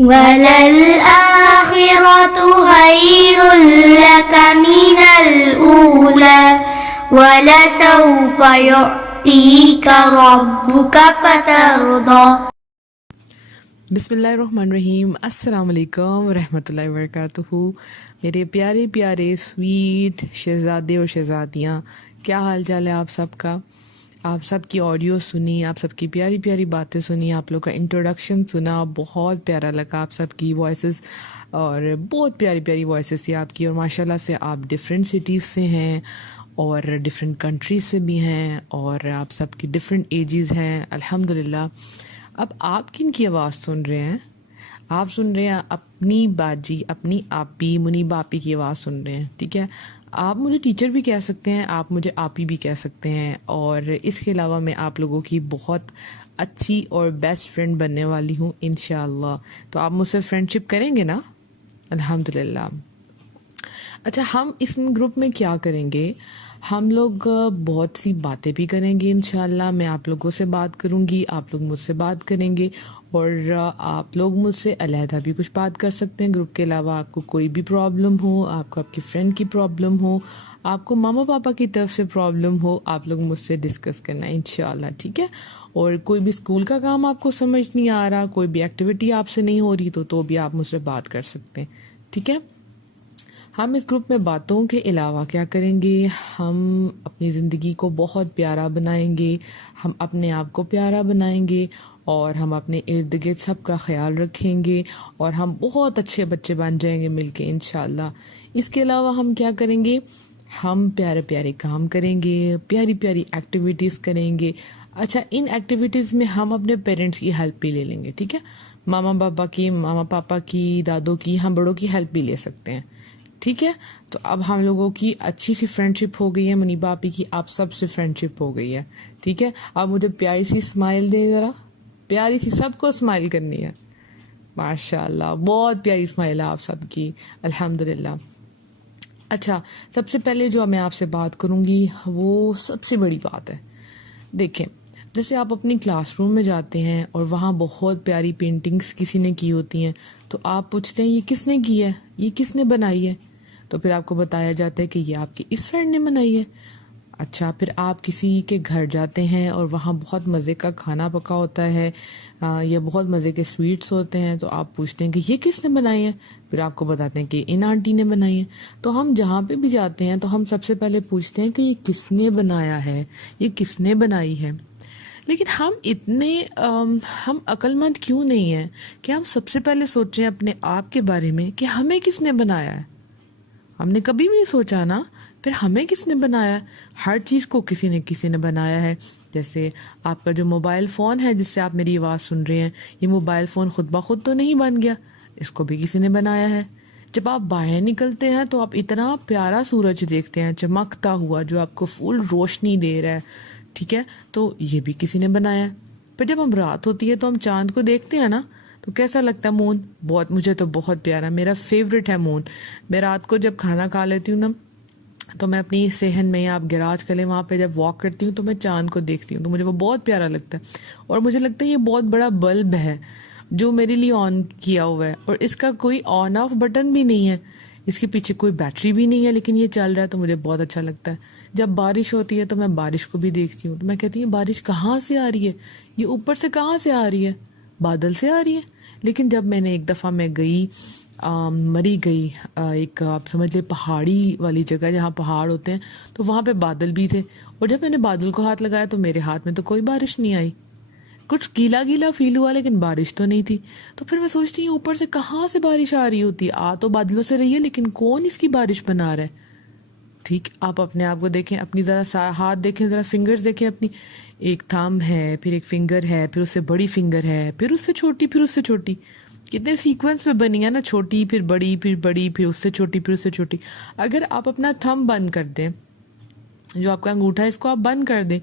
वलल आखिरतु खैरुल luck मिनल ऊला वलसौफ युअतीका रब्बुका फतरदा। बिस्मिल्लाहिर्रहमानिर्रहीम। अस्सलाम वालेकुम रहमतुल्लाहि व बरकातुहू। मेरे प्यारे प्यारे स्वीट शहज़ादे और शहज़ादियाँ, क्या हाल चाल है आप सबका? आप सबकी ऑडियो सुनी, आप सबकी प्यारी प्यारी बातें सुनी, आप लोग का इंट्रोडक्शन सुना, बहुत प्यारा लगा। आप सबकी वॉइसेस और बहुत प्यारी प्यारी वॉइसेस थी आपकी, और माशाल्लाह से आप डिफरेंट सिटीज़ से हैं और डिफरेंट कंट्रीज से भी हैं, और आप सबकी डिफरेंट एजेस हैं अल्हम्दुलिल्लाह। अब आप किन की आवाज़ सुन रहे हैं? आप सुन रहे हैं अपनी बाजी, अपनी आपी, मुनी बापी की आवाज़ सुन रहे हैं, ठीक है। आप मुझे टीचर भी कह सकते हैं, आप मुझे आपी भी कह सकते हैं, और इसके अलावा मैं आप लोगों की बहुत अच्छी और बेस्ट फ्रेंड बनने वाली हूँ इंशाअल्लाह। तो आप मुझसे फ्रेंडशिप करेंगे ना? अल्हम्दुलिल्लाह। अच्छा, हम इस ग्रुप में क्या करेंगे? हम लोग बहुत सी बातें भी करेंगे इंशाल्लाह। मैं आप लोगों से बात करूंगी, आप लोग मुझसे बात करेंगे, और आप लोग मुझसे अलहदा भी कुछ बात कर सकते हैं ग्रुप के अलावा। आपको कोई भी प्रॉब्लम हो, आपको आपकी फ्रेंड की प्रॉब्लम हो, आपको मामा पापा की तरफ से प्रॉब्लम हो, आप लोग मुझसे डिस्कस करना है इंशाल्लाह, ठीक है। और कोई भी स्कूल का काम आपको समझ नहीं आ रहा, कोई भी एक्टिविटी आपसे नहीं हो रही, तो भी आप मुझसे बात कर सकते हैं, ठीक है। हम इस ग्रुप में बातों के अलावा क्या करेंगे? हम अपनी ज़िंदगी को बहुत प्यारा बनाएंगे, हम अपने आप को प्यारा बनाएंगे, और हम अपने इर्द गिर्द सबका ख्याल रखेंगे, और हम बहुत अच्छे बच्चे बन जाएंगे मिलके इंशाल्लाह। इसके अलावा हम क्या करेंगे? हम प्यारे प्यारे काम करेंगे, प्यारी प्यारी एक्टिविटीज़ करेंगे। अच्छा, इन एक्टिविटीज़ में हम अपने पेरेंट्स की हेल्प भी ले लेंगे, ठीक है। मामा पापा की, दादों की, हम बड़ों की हेल्प भी ले सकते हैं, ठीक है। तो अब हम लोगों की अच्छी सी फ्रेंडशिप हो गई है, मुनी बापी की आप सबसे फ्रेंडशिप हो गई है, ठीक है। अब मुझे प्यारी सी स्माइल दे ज़रा, प्यारी सी, सबको स्माइल करनी है। माशाल्लाह, बहुत प्यारी स्माइल है आप सबकी, अल्हम्दुलिल्लाह। अच्छा, सबसे पहले जो मैं आपसे बात करूँगी वो सबसे बड़ी बात है। देखें, जैसे आप अपनी क्लासरूम में जाते हैं और वहाँ बहुत प्यारी पेंटिंग्स किसी ने की होती हैं, तो आप पूछते हैं ये किसने की है, ये किसने बनाई है? तो फिर आपको बताया जाता है कि ये आपकी इस फ्रेंड ने बनाई है। अच्छा, फिर आप किसी के घर जाते हैं और वहाँ बहुत मज़े का खाना पका होता है, या बहुत मज़े के स्वीट्स होते हैं, तो आप पूछते हैं कि ये किसने बनाई है? फिर आपको बताते हैं कि इन आंटी ने बनाई है। तो हम जहाँ पे भी जाते हैं तो हम सबसे पहले पूछते हैं कि ये किसने बनाया है, ये किसने बनाई है। लेकिन हम इतने हम अक्लमंद क्यों नहीं हैं कि हम सबसे पहले सोचें अपने आप के बारे में कि हमें किसने बनाया है? हमने कभी भी नहीं सोचा ना, फिर हमें किसने बनाया है? हर चीज़ को किसी ने बनाया है। जैसे आपका जो मोबाइल फ़ोन है जिससे आप मेरी आवाज़ सुन रहे हैं, ये मोबाइल फ़ोन खुद ब खुद तो नहीं बन गया, इसको भी किसी ने बनाया है। जब आप बाहर निकलते हैं तो आप इतना प्यारा सूरज देखते हैं चमकता हुआ, जो आपको फुल रोशनी दे रहा है, ठीक है, तो ये भी किसी ने बनाया है। पर जब हम रात होती है तो हम चांद को देखते हैं ना, तो कैसा लगता है मून? बहुत, मुझे तो बहुत प्यारा, मेरा फेवरेट है मून। मैं रात को जब खाना खा लेती हूँ ना, तो मैं अपनी सेहन में, आप गिराज कलें वहाँ पे जब वॉक करती हूँ तो मैं चांद को देखती हूँ, तो मुझे वो बहुत प्यारा लगता है। और मुझे लगता है ये बहुत बड़ा बल्ब है जो मेरे लिए ऑन किया हुआ है, और इसका कोई ऑन ऑफ बटन भी नहीं है, इसके पीछे कोई बैटरी भी नहीं है, लेकिन ये चल रहा है, तो मुझे बहुत अच्छा लगता है। जब बारिश होती है तो मैं बारिश को भी देखती हूँ, तो मैं कहती हूँ बारिश कहाँ से आ रही है, ये ऊपर से कहाँ से आ रही है? बादल से आ रही है। लेकिन जब मैंने एक दफ़ा मैं गई, मरी गई, एक आप समझ ले पहाड़ी वाली जगह जहाँ पहाड़ होते हैं, तो वहाँ पे बादल भी थे, और जब मैंने बादल को हाथ लगाया तो मेरे हाथ में तो कोई बारिश नहीं आई। कुछ गीला गीला फील हुआ, लेकिन बारिश तो नहीं थी। तो फिर मैं सोचती हूँ ऊपर से कहाँ से बारिश आ रही होती है? आ तो बादलों से रही है, लेकिन कौन इसकी बारिश बना रहा है? ठीक, आप अपने आप को देखें, अपनी ज़रा हाथ देखें, ज़रा फिंगर्स देखें अपनी। एक थंब है, फिर एक फिंगर है, फिर उससे बड़ी फिंगर है, फिर उससे छोटी, फिर उससे छोटी। कितने सीक्वेंस में बनी है ना, छोटी फिर बड़ी फिर बड़ी फिर उससे छोटी फिर उससे छोटी। अगर आप अपना थंब बंद कर दें, जो आपका अंगूठा है इसको आप बंद कर दें,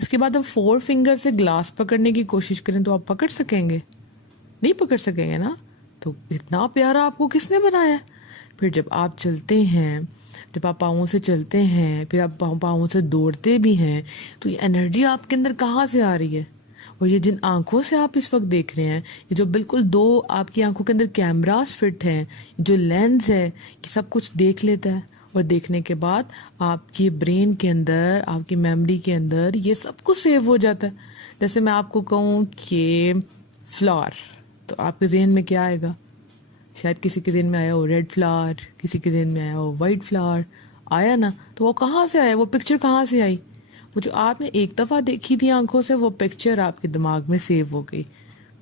इसके बाद आप 4 फिंगर से ग्लास पकड़ने की कोशिश करें, तो आप पकड़ सकेंगे? नहीं पकड़ सकेंगे ना। तो इतना प्यारा आपको किसने बनाया है? फिर जब आप चलते हैं, जब आप पाँवों से चलते हैं, फिर आप पाँवों से दौड़ते भी हैं, तो ये एनर्जी आपके अंदर कहाँ से आ रही है? और ये जिन आंखों से आप इस वक्त देख रहे हैं, ये जो बिल्कुल दो आपकी आंखों के अंदर कैमरास फिट हैं, जो लेंस है, ये सब कुछ देख लेता है। और देखने के बाद आपकी ब्रेन के अंदर, आपकी मेमोरी के अंदर ये सब कुछ सेव हो जाता है। जैसे मैं आपको कहूँ कि फ्लावर, तो आपके जहन में क्या आएगा? शायद किसी के जहन में आया हो रेड फ्लावर, किसी के जहन में आया हो वाइट फ्लावर, आया ना? तो वो कहाँ से आया? वो पिक्चर कहाँ से आई? वो जो आपने एक दफ़ा देखी थी आंखों से, वो पिक्चर आपके दिमाग में सेव हो गई।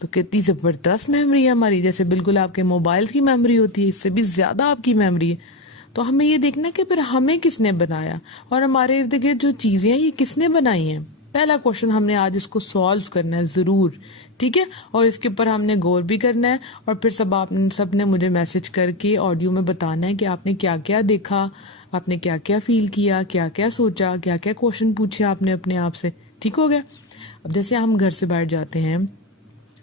तो कितनी ज़बरदस्त मेमोरी है हमारी, जैसे बिल्कुल आपके मोबाइल की मेमोरी होती है, इससे भी ज़्यादा आपकी मेमोरी है। तो हमें ये देखना है कि फिर हमें किसने बनाया और हमारे इर्द गिर्द जो चीज़ें हैं ये किसने बनाई हैं। पहला क्वेश्चन हमने आज इसको सॉल्व करना है ज़रूर, ठीक है? और इसके ऊपर हमने गौर भी करना है और फिर सबने मुझे मैसेज करके ऑडियो में बताना है कि आपने क्या क्या देखा, आपने क्या क्या फील किया, क्या क्या सोचा, क्या क्या क्वेश्चन पूछे आपने अपने आप से। ठीक हो गया? अब जैसे हम घर से बाहर जाते हैं,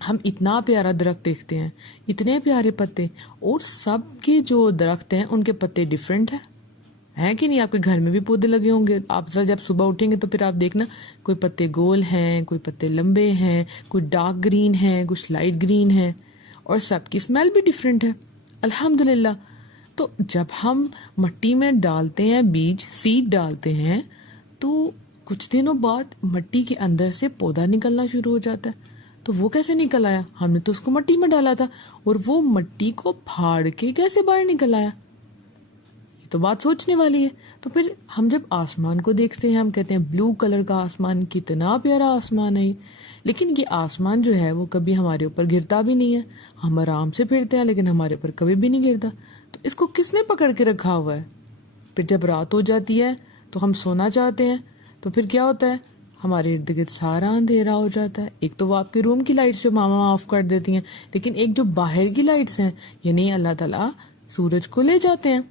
हम इतना प्यारा दरख्त देखते हैं, इतने प्यारे पत्ते, और सबके जो दरख्त हैं उनके पत्ते डिफरेंट हैं कि नहीं? आपके घर में भी पौधे लगे होंगे, आप जरा जब सुबह उठेंगे तो फिर आप देखना, कोई पत्ते गोल हैं, कोई पत्ते लंबे हैं, कोई डार्क ग्रीन है, कुछ लाइट ग्रीन है, और सबकी स्मेल भी डिफरेंट है। अल्हम्दुलिल्लाह। तो जब हम मट्टी में डालते हैं बीज, सीड डालते हैं, तो कुछ दिनों बाद मट्टी के अंदर से पौधा निकलना शुरू हो जाता है। तो वो कैसे निकल आया? हमने तो उसको मट्टी में डाला था, और वो मट्टी को फाड़ के कैसे बाहर निकल आया? ये तो बात सोचने वाली है। तो फिर हम जब आसमान को देखते हैं, हम कहते हैं ब्लू कलर का आसमान, कितना प्यारा आसमान है। लेकिन ये आसमान जो है वो कभी हमारे ऊपर गिरता भी नहीं है। हम आराम से फिरते हैं लेकिन हमारे ऊपर कभी भी नहीं गिरता। तो इसको किसने पकड़ के रखा हुआ है? फिर जब रात हो जाती है तो हम सोना चाहते हैं, तो फिर क्या होता है? हमारे इर्द गिर्द सारा अंधेरा हो जाता है। एक तो वो आपके रूम की लाइट्स जो मामा ऑफ कर देती हैं, लेकिन एक जो बाहर की लाइट्स हैं, यानी अल्लाह ताला सूरज को ले जाते हैं।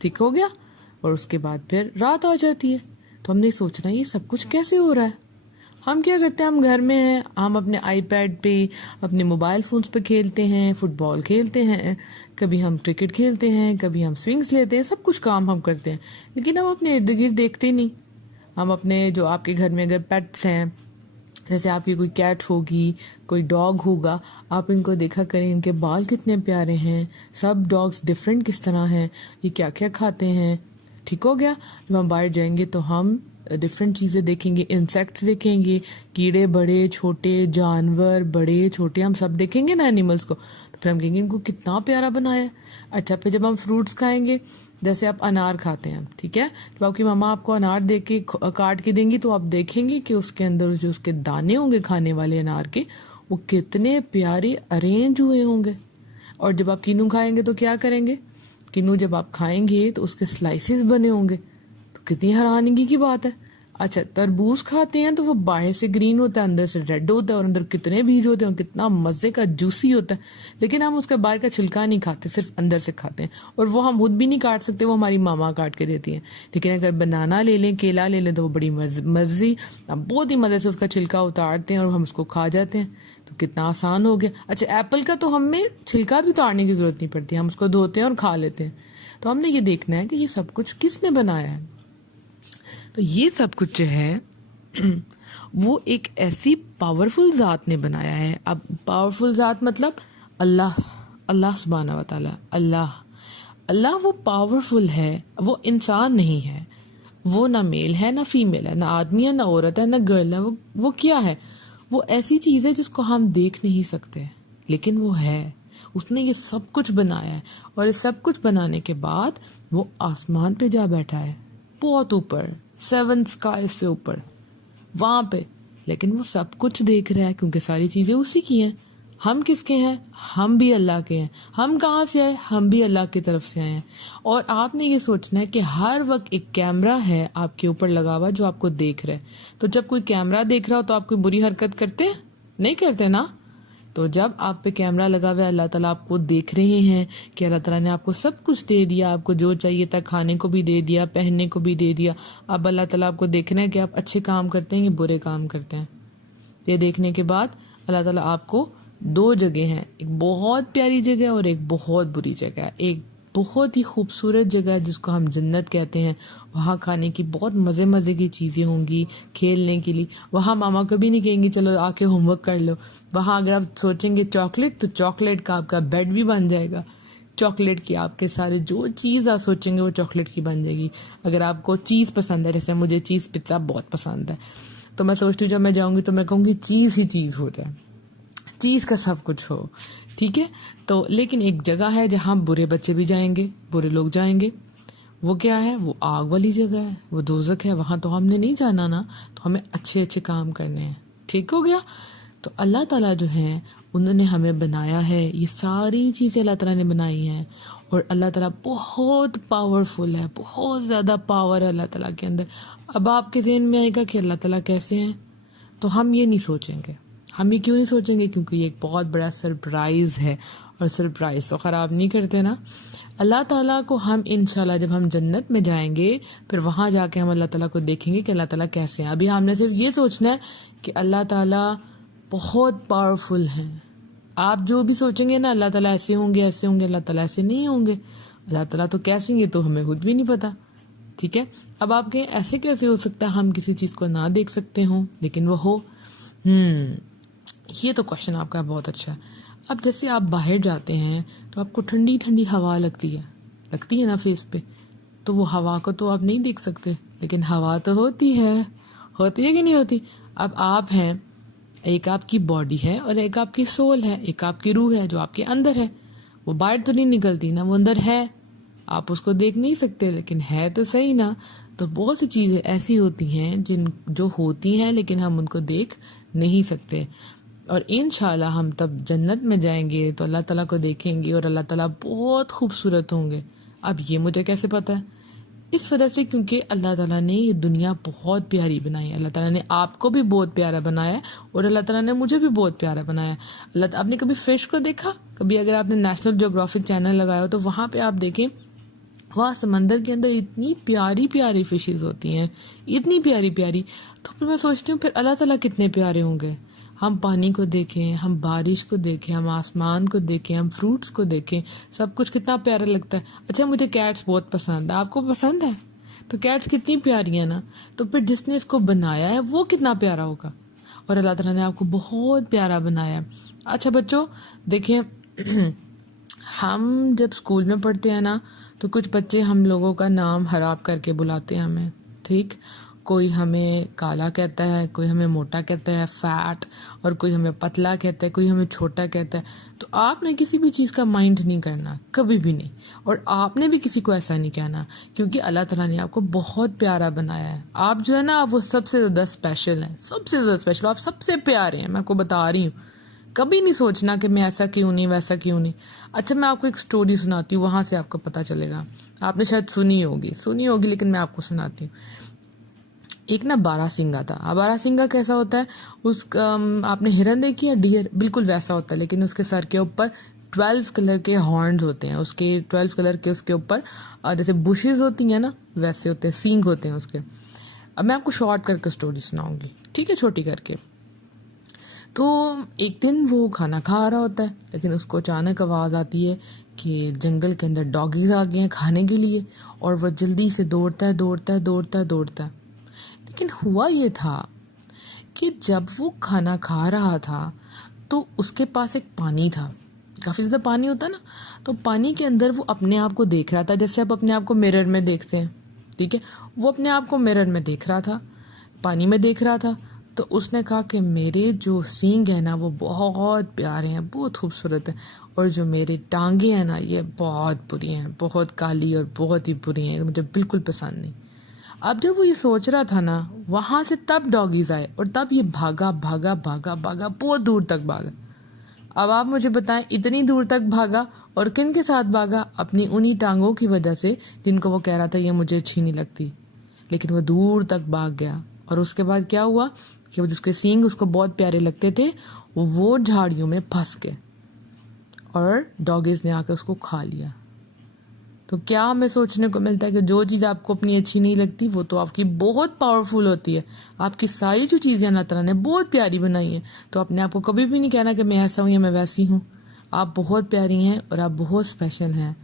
ठीक हो गया? और उसके बाद फिर रात आ जाती है। तो हमने सोचना ये सब कुछ कैसे हो रहा है? हम क्या करते हैं? हम घर में हैं, हम अपने आईपैड पे, अपने मोबाइल फोन्स पे खेलते हैं, फुटबॉल खेलते हैं, कभी हम क्रिकेट खेलते हैं, कभी हम स्विंग्स लेते हैं, सब कुछ काम हम करते हैं, लेकिन हम अपने इर्द गिर्द देखते नहीं। हम अपने जो आपके घर में अगर पेट्स हैं, जैसे आपकी कोई कैट होगी, कोई डॉग होगा, आप इनको देखा करें, इनके बाल कितने प्यारे हैं, सब डॉग्स डिफरेंट किस तरह हैं, ये क्या क्या खाते हैं। ठीक हो गया? जब हम बाहर जाएंगे तो हम डिफरेंट चीज़ें देखेंगे, इंसेक्ट्स देखेंगे, कीड़े बड़े छोटे, जानवर बड़े छोटे, हम सब देखेंगे ना एनिमल्स को। तो फिर हम कहेंगे इनको कितना प्यारा बनाया है। अच्छा, फिर जब हम फ्रूट्स खाएंगे, जैसे आप अनार खाते हैं, ठीक है, जब आपकी मम्मा आपको अनार दे के काट के देंगी तो आप देखेंगे कि उसके अंदर जो उसके दाने होंगे खाने वाले अनार के, वो कितने प्यारे अरेंज हुए होंगे। और जब आप किन्नू खाएंगे तो क्या करेंगे? किन्नू जब आप खाएंगे तो उसके स्लाइसेस बने होंगे, तो कितनी हैरानगी की बात है। अच्छा, तरबूज खाते हैं तो वो बाहर से ग्रीन होता है, अंदर से रेड होता है, और अंदर कितने बीज होते हैं, कितना मजे का जूसी होता है। लेकिन हम उसका बाहर का छिलका नहीं खाते, सिर्फ अंदर से खाते हैं, और वो हम खुद भी नहीं काट सकते, वो हमारी मामा काट के देती हैं। लेकिन अगर बनाना ले लें, केला ले लें, तो वो बड़ी मर्जी बहुत ही मदद से उसका छिलका उतारते हैं और हम उसको खा जाते हैं। तो कितना आसान हो गया। अच्छा, एप्पल का तो हमें छिलका भी उतारने की जरूरत नहीं पड़ती, हम उसको धोते हैं और खा लेते हैं। तो हमने ये देखना है कि ये सब कुछ किसने बनाया है। तो ये सब कुछ जो है वो एक ऐसी पावरफुल ज़ात ने बनाया है। अब पावरफुल ज़ात मतलब अल्लाह सुब्हानहू व तआला, अल्लाह वो पावरफुल है, वो इंसान नहीं है, वो ना मेल है ना फीमेल है, ना आदमी है ना औरत है ना गर्ल है, वो क्या है? वो ऐसी चीज़ है जिसको हम देख नहीं सकते, लेकिन वो है। उसने ये सब कुछ बनाया है, और ये सब कुछ बनाने के बाद वो आसमान पे जा बैठा है, बहुत ऊपर, 7 स्काई से ऊपर, वहां पे। लेकिन वो सब कुछ देख रहा है क्योंकि सारी चीजें उसी की हैं। हम किसके हैं? हम भी अल्लाह के हैं। हम कहाँ से आए? हम भी अल्लाह की तरफ से आए हैं। और आपने ये सोचना है कि हर वक्त एक कैमरा है आपके ऊपर लगा हुआ जो आपको देख रहा है। तो जब कोई कैमरा देख रहा हो तो आप कोई बुरी हरकत करते हैं? नहीं करते ना। तो जब आप पे कैमरा लगा हुआ है, अल्लाह ताला आपको देख रहे हैं कि अल्लाह ताला ने आपको सब कुछ दे दिया, आपको जो चाहिए था खाने को भी दे दिया, पहनने को भी दे दिया। अब अल्लाह ताला आपको देख रहे हैं कि आप अच्छे काम करते हैं या बुरे काम करते हैं। ये देखने के बाद अल्लाह ताला आपको 2 जगह हैं, एक बहुत प्यारी जगह और एक बहुत बुरी जगह है। एक बहुत ही खूबसूरत जगह है जिसको हम जन्नत कहते हैं। वहाँ खाने की बहुत मज़े मज़े की चीज़ें होंगी, खेलने के लिए। वहाँ मामा कभी नहीं कहेंगे चलो आके होमवर्क कर लो। वहाँ अगर आप सोचेंगे चॉकलेट, तो चॉकलेट का आपका बेड भी बन जाएगा। चॉकलेट की आपके सारे जो चीज़ आप सोचेंगे वो चॉकलेट की बन जाएगी। अगर आपको चीज़ पसंद है, जैसे मुझे चीज़ पिज़्ज़ा बहुत पसंद है, तो मैं सोचती हूँ जब मैं जाऊँगी तो मैं कहूँगी चीज़ ही चीज़ हो जाए, चीज़ का सब कुछ हो, ठीक है। तो लेकिन एक जगह है जहाँ बुरे बच्चे भी जाएंगे, बुरे लोग जाएंगे। वो क्या है? वो आग वाली जगह है, वो दोज़ख है। वहाँ तो हमने नहीं जाना ना, तो हमें अच्छे अच्छे काम करने हैं। ठीक हो गया। तो अल्लाह ताला जो है उन्होंने हमें बनाया है, ये सारी चीज़ें अल्लाह ताला ने बनाई हैं। और अल्लाह ताला बहुत पावरफुल है, बहुत ज़्यादा पावर है अल्लाह ताला के अंदर। अब आपके ज़हन में आएगा कि अल्लाह ताला कैसे हैं, तो हम ये नहीं सोचेंगे। हम ये क्यों नहीं सोचेंगे? क्योंकि ये एक बहुत बड़ा सरप्राइज़ है, और सरप्राइज़ तो ख़राब नहीं करते ना। अल्लाह ताला को हम इंशाल्लाह जब हम जन्नत में जाएंगे, फिर वहाँ जाके हम अल्लाह ताला को देखेंगे कि अल्लाह ताला कैसे हैं। अभी हमने सिर्फ ये सोचना है कि अल्लाह ताला बहुत पावरफुल हैं। आप जो भी सोचेंगे ना अल्लाह ताला ऐसे होंगे ऐसे होंगे, अल्लाह ताला ऐसे नहीं होंगे। अल्लाह ताला तो कैसे हैं तो हमें खुद भी नहीं पता, ठीक है। अब आप कहें ऐसे कैसे हो सकता है हम किसी चीज़ को ना देख सकते हों लेकिन वो हो? ये तो क्वेश्चन आपका बहुत अच्छा है। अब जैसे आप बाहर जाते हैं तो आपको ठंडी ठंडी हवा लगती है ना फेस पे, तो वो हवा को तो आप नहीं देख सकते, लेकिन हवा तो होती है कि नहीं होती? अब आप हैं, एक आपकी बॉडी है और एक आपकी सोल है, एक आपकी रूह है जो आपके अंदर है। वो बाहर तो नहीं निकलती ना, वो अंदर है, आप उसको देख नहीं सकते लेकिन है तो सही ना। तो बहुत सी चीज़ें ऐसी होती हैं जो होती हैं लेकिन हम उनको देख नहीं सकते। और इंशाल्लाह हम तब जन्नत में जाएंगे तो अल्लाह ताला को देखेंगे और अल्लाह ताला बहुत खूबसूरत होंगे। अब ये मुझे कैसे पता है? इस वजह से क्योंकि अल्लाह ताला ने ये दुनिया बहुत प्यारी बनाई है। अल्लाह ताला ने आपको भी बहुत प्यारा बनाया है और अल्लाह ताला ने मुझे भी बहुत प्यारा बनाया है। आपने कभी फिश को देखा? कभी अगर आपने नेशनल ज्योग्राफिक चैनल लगाया हो तो वहाँ पे आप देखें, वहाँ समंदर के अंदर इतनी प्यारी प्यारी फिशेज होती हैं, इतनी प्यारी प्यारी। तो फिर मैं सोचती हूँ फिर अल्लाह ताला कितने प्यारे होंगे। हम पानी को देखें, हम बारिश को देखें, हम आसमान को देखें, हम फ्रूट्स को देखें, सब कुछ कितना प्यारा लगता है। अच्छा, मुझे कैट्स बहुत पसंद है, आपको पसंद है? तो कैट्स कितनी प्यारी है ना। तो फिर जिसने इसको बनाया है वो कितना प्यारा होगा। और अल्लाह ताला ने आपको बहुत प्यारा बनाया है। अच्छा बच्चों देखें, हम जब स्कूल में पढ़ते हैं ना तो कुछ बच्चे हम लोगों का नाम खराब करके बुलाते हैं हमें, ठीक। कोई हमें काला कहता है, कोई हमें मोटा कहता है फैट, और कोई हमें पतला कहता है, कोई हमें छोटा कहता है। तो आपने किसी भी चीज़ का माइंड नहीं करना, कभी भी नहीं। और आपने भी किसी को ऐसा नहीं कहना, क्योंकि अल्लाह ताला ने आपको बहुत प्यारा बनाया है। आप जो है ना, आप वो सबसे ज़्यादा स्पेशल हैं, सबसे ज़्यादा स्पेशल, आप सबसे प्यारे हैं। मैं आपको बता रही हूँ, कभी नहीं सोचना कि मैं ऐसा क्यों नहीं वैसा क्यों नहीं। अच्छा, मैं आपको एक स्टोरी सुनाती हूँ, वहाँ से आपको पता चलेगा। आपने शायद सुनी होगी लेकिन मैं आपको सुनाती हूँ। एक ना बारहसिंगा था। अब बारहसिंगा कैसा होता है? उसका आपने हिरन देखी है, डियर, बिल्कुल वैसा होता है, लेकिन उसके सर के ऊपर 12 कलर के हॉर्न्स होते हैं। उसके 12 कलर के उसके ऊपर जैसे बुशेस होती हैं ना, वैसे होते हैं, सींग होते हैं उसके। अब मैं आपको शॉर्ट करके स्टोरी सुनाऊंगी, ठीक है, छोटी करके। तो एक दिन वो खाना खा रहा होता है, लेकिन उसको अचानक आवाज़ आती है कि जंगल के अंदर डॉगीज आ गए हैं खाने के लिए, और वह जल्दी से दौड़ता है। लेकिन हुआ ये था कि जब वो खाना खा रहा था तो उसके पास एक पानी था, काफ़ी ज़्यादा पानी होता है ना, तो पानी के अंदर वो अपने आप को देख रहा था, जैसे आप अपने आप को मिरर में देखते हैं, ठीक है। वो अपने आप को मिरर में देख रहा था, पानी में देख रहा था। तो उसने कहा कि मेरे जो सींग है ना वो बहुत प्यारे हैं, बहुत खूबसूरत हैं, और जो मेरी टांगे हैं ना ये बहुत बुरी हैं, बहुत काली और बहुत ही बुरी हैं, मुझे बिल्कुल पसंद नहीं। अब जब वो ये सोच रहा था ना, वहाँ से तब डॉगीज आए और तब ये भागा बहुत दूर तक भागा। अब आप मुझे बताएं, इतनी दूर तक भागा और किन के साथ भागा? अपनी उन्हीं टांगों की वजह से जिनको वो कह रहा था ये मुझे अच्छी नहीं लगती। लेकिन वो दूर तक भाग गया, और उसके बाद क्या हुआ कि वो जिसके सींग उसको बहुत प्यारे लगते थे वो झाड़ियों में फंस गए और डॉगीज ने आकर उसको खा लिया। तो क्या हमें सोचने को मिलता है कि जो चीज़ आपको अपनी अच्छी नहीं लगती वो तो आपकी बहुत पावरफुल होती है। आपकी सारी जो चीज़ें अल्लाह ताला ने बहुत प्यारी बनाई हैं, तो अपने आप को कभी भी नहीं कहना कि मैं ऐसा हूँ या मैं वैसी हूँ। आप बहुत प्यारी हैं और आप बहुत स्पेशल हैं,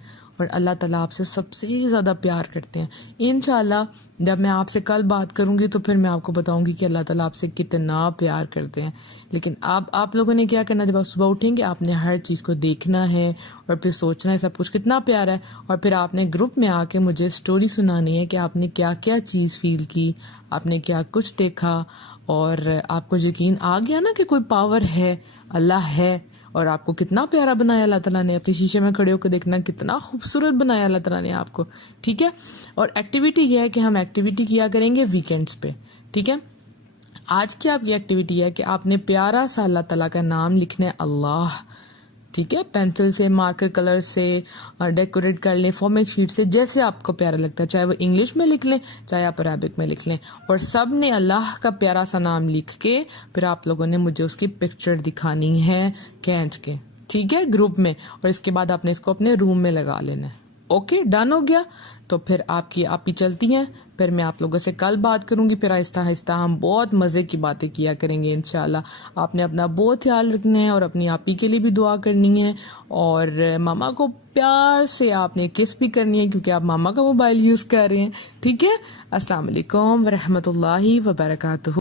और अल्लाह ताला आपसे सबसे ज़्यादा प्यार करते हैं। इंशाल्लाह जब मैं आपसे कल बात करूंगी तो फिर मैं आपको बताऊंगी कि अल्लाह ताला आपसे कितना प्यार करते हैं। लेकिन आप लोगों ने क्या करना, जब आप सुबह उठेंगे आपने हर चीज़ को देखना है और फिर सोचना है सब कुछ कितना प्यारा है, और फिर आपने ग्रुप में आके मुझे स्टोरी सुनानी है कि आपने क्या क्या चीज़ फील की, आपने क्या कुछ देखा, और आपको यकीन आ गया ना कि कोई पावर है, अल्लाह है, और आपको कितना प्यारा बनाया अल्लाह ताला ने। अपने शीशे में खड़े होकर देखना कितना खूबसूरत बनाया अल्लाह ताला ने आपको, ठीक है। और एक्टिविटी यह है कि हम एक्टिविटी किया करेंगे वीकेंड्स पे, ठीक है। आज की आपकी एक्टिविटी है कि आपने प्यारा सा अल्लाह ताला का नाम लिखना है, अल्लाह, ठीक है। पेंसिल से, मार्कर कलर से डेकोरेट कर लें, फॉर्मेट शीट से, जैसे आपको प्यारा लगता है, चाहे वो इंग्लिश में लिख लें चाहे आप अरबिक में लिख लें, और सब ने अल्लाह का प्यारा सा नाम लिख के फिर आप लोगों ने मुझे उसकी पिक्चर दिखानी है खींच के, ठीक है, ग्रुप में, और इसके बाद आपने इसको अपने रूम में लगा लेना है। ओके, डन हो गया। तो फिर आप ही चलती हैं, फिर मैं आप लोगों से कल बात करूंगी, फिर आहिस्ता आहिस्ता हम बहुत मज़े की बातें किया करेंगे इंशाल्लाह। आपने अपना बहुत ख्याल रखना है और अपनी आप ही के लिए भी दुआ करनी है, और मामा को प्यार से आपने किस भी करनी है क्योंकि आप मामा का मोबाइल यूज़ कर रहे हैं, ठीक है। अस्सलाम वालेकुम व रहमतुल्लाहि व बरकातुहू।